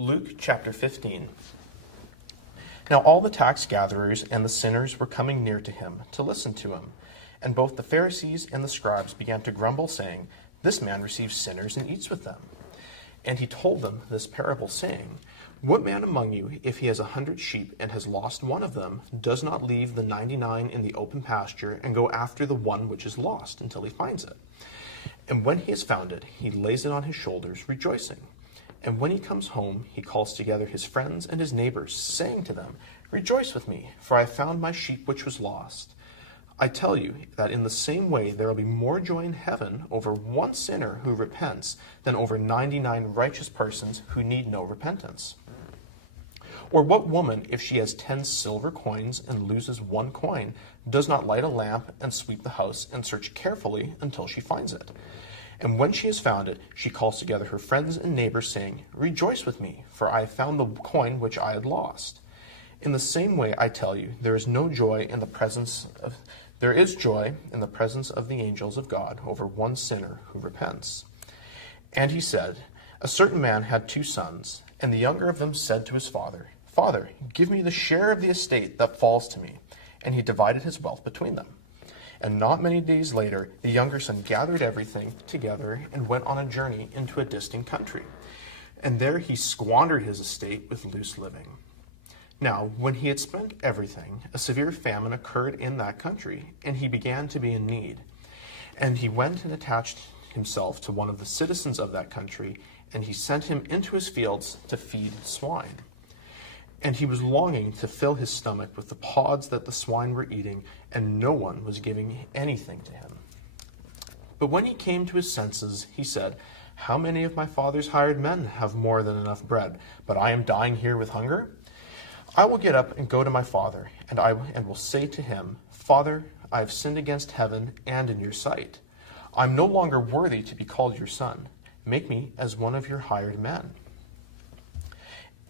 Luke chapter 15. Now all the tax gatherers and the sinners were coming near to him to listen to him. And both the Pharisees and the scribes began to grumble, saying, "This man receives sinners and eats with them." And he told them this parable, saying, "What man among you, if he has 100 sheep and has lost one of them, does not leave the 99 in the open pasture and go after the one which is lost until he finds it? And when he has found it, he lays it on his shoulders, rejoicing. And when he comes home, he calls together his friends and his neighbors, saying to them, 'Rejoice with me, for I have found my sheep which was lost.' I tell you that in the same way there will be more joy in heaven over one sinner who repents than over 99 righteous persons who need no repentance. Or what woman, if she has 10 silver coins and loses one coin, does not light a lamp and sweep the house and search carefully until she finds it? And when she has found it, she calls together her friends and neighbors, saying, 'Rejoice with me, for I have found the coin which I had lost.' In the same way, I tell you, there is joy in the presence of the angels of God over one sinner who repents." And he said, "A certain man had 2 sons, and the younger of them said to his father, 'Father, give me the share of the estate that falls to me.' And he divided his wealth between them. And not many days later, the younger son gathered everything together and went on a journey into a distant country. And there he squandered his estate with loose living. Now, when he had spent everything, a severe famine occurred in that country, and he began to be in need. And he went and attached himself to one of the citizens of that country, and he sent him into his fields to feed swine. And he was longing to fill his stomach with the pods that the swine were eating, and no one was giving anything to him. But when he came to his senses, he said, 'How many of my father's hired men have more than enough bread, but I am dying here with hunger? I will get up and go to my father, and will say to him, Father, I have sinned against heaven and in your sight. I am no longer worthy to be called your son. Make me as one of your hired men.'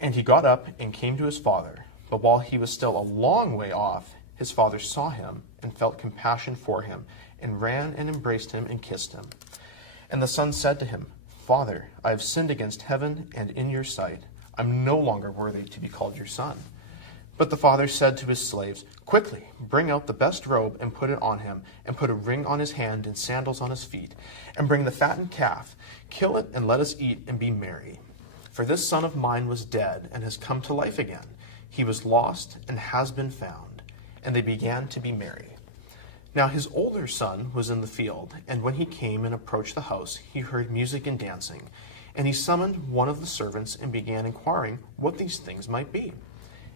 And he got up and came to his father. But while he was still a long way off, his father saw him and felt compassion for him, and ran and embraced him and kissed him. And the son said to him, 'Father, I have sinned against heaven and in your sight. I am no longer worthy to be called your son.' But the father said to his slaves, 'Quickly, bring out the best robe and put it on him, and put a ring on his hand and sandals on his feet, and bring the fattened calf. Kill it and let us eat and be merry. For this son of mine was dead and has come to life again. He was lost and has been found.' And they began to be merry. Now his older son was in the field, and when he came and approached the house, he heard music and dancing. And he summoned one of the servants and began inquiring what these things might be.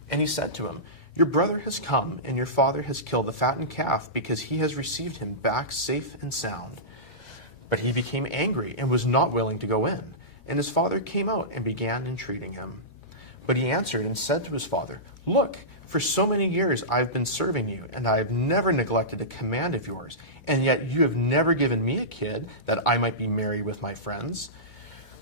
And he said to him, 'Your brother has come, and your father has killed the fattened calf, because he has received him back safe and sound.' But he became angry and was not willing to go in. And his father came out and began entreating him. But he answered and said to his father, 'Look, for so many years I have been serving you, and I have never neglected a command of yours, and yet you have never given me a kid that I might be merry with my friends.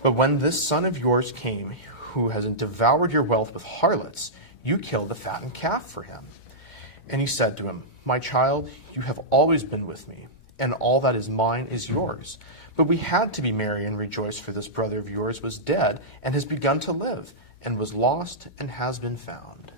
But when this son of yours came, who has devoured your wealth with harlots, you killed the fattened calf for him.' And he said to him, 'My child, you have always been with me, and all that is mine is yours. But we had to be merry and rejoice, for this brother of yours was dead and has begun to live, and was lost and has been found.'